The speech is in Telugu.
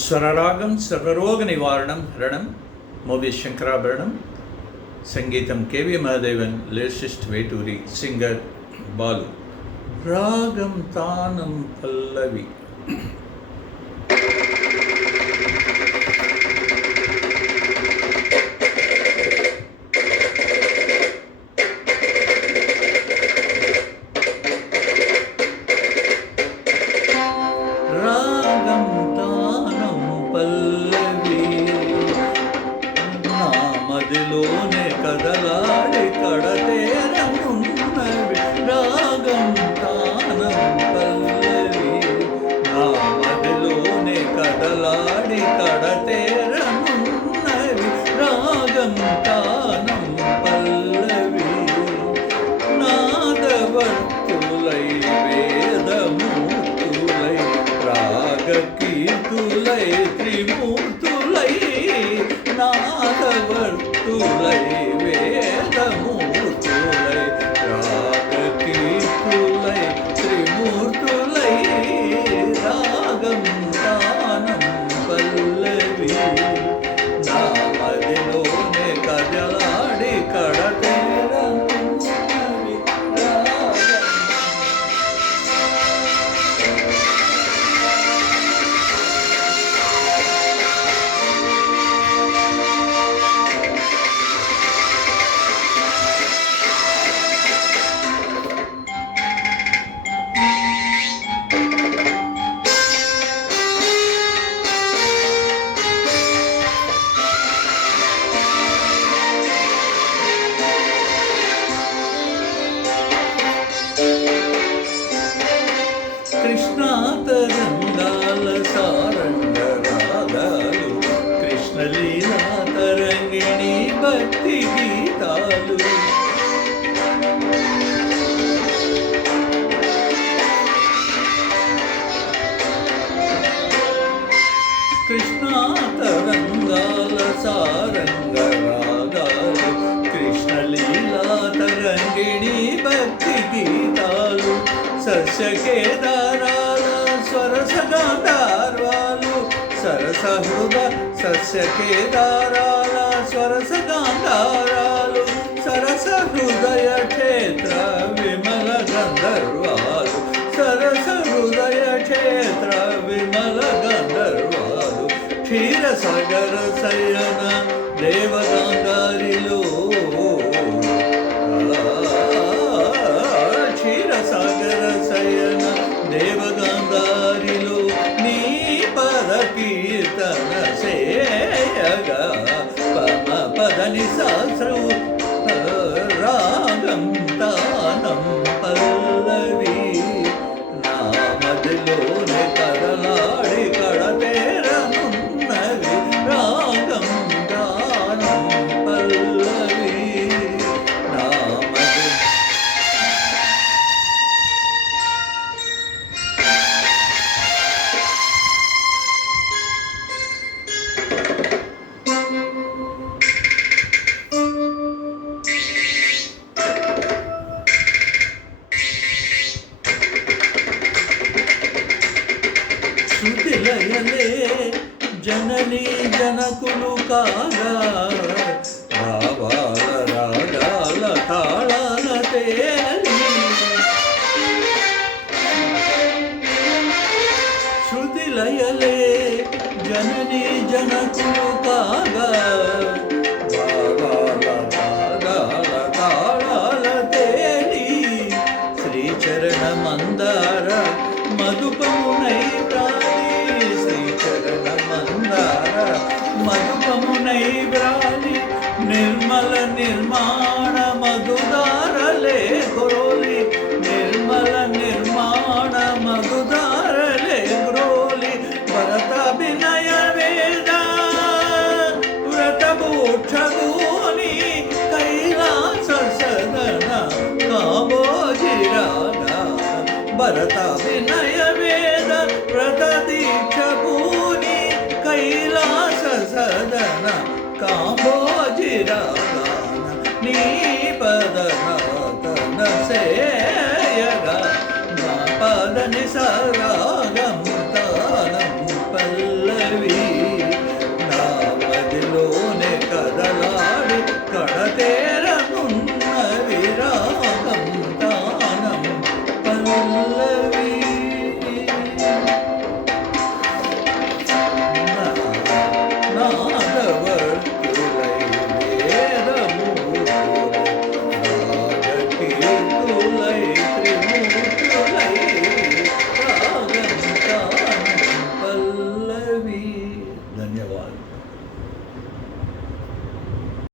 స్వరరాగం సర్వరోగ నివారణం హరణం మూవీ శంకరాభరణం. సంగీతం కేవి మహాదేవన్, లిరిసిస్ట్ వేటూరి, సింగర్ బాలు. రాగం తానం పల్లవి. రాగం తానం పల్లవి నా మదిలోనే కదలాడి కడతేరనున్నవి. రాగం తానం పల్లవి నా మదిలోనే కదలాడి కడతేరనున్నవి. రాగం తానం పల్లవి నాదవర్తులై వేదమూర్తులై రాగకీర్తులై త్రిమూర్తులై నాదవర్తులై వేదమూర్తులై రాగకీర్తులై త్రిమూర్తులై రాగం తానం పల్లవి నా మదిలోనే కదలాడి కడతేరనున్నవి. కృష్ణా తరంగాల సారంగ రాగాలు, కృష్ణలీలా తరంగిణి భక్తి గీతాలు. కృష్ణా తరంగాల సారంగ రాగాలు, కృష్ణలీలా తరంగిణి భక్తి గీతాలు. సస్యకేదారాల స్వరసగాంధార్వాలు సరసహృద సస్యకేదారాల స్వరసగాంధారాలు సరసహృదయ క్షేత్ర విమల గంధర్వాలు సరసహృదయ క్షేత్ర విమల గంధర్వాలు. క్షీరసాగర శయన దేవగాంధారిలో క్షీరసాగర శయన దేవగాంధారిలో నీ పద కీర్తన సేయగా పమ పదని శాస్త్రవు రాగం తానం పల్లవి నా మదిలోనే కదలాడి కడతేరనున్నవి. రాగం తానం పల్లవి నా మది. శృతిలయలే జననీ జనకులు కాగా భావాల రాగాల తాళాల తేలి. శృతిలయలే జననీ జనకులు కాగా భావాల రాగాల తాళాల తేలి. శ్రీచరణ మందార మధుపమునై వ్రాలి శ్రీచరణ మందార మధుపమునై వ్రాలి. నిర్మల నిర్మాణ మధుదారలే గ్రోలి నిర్మల నిర్మాణ మధుదారలే గ్రోలి. భరతాభినయ వేద వ్రతభూషగోని కైలాస సదన కామోజిరాగా. భరతాభినయ వేద వ్రత దీక్ష భూని కైలాస సదన కామోజిరాగా. నీ పదనాతన సేయగా నా పదని సరా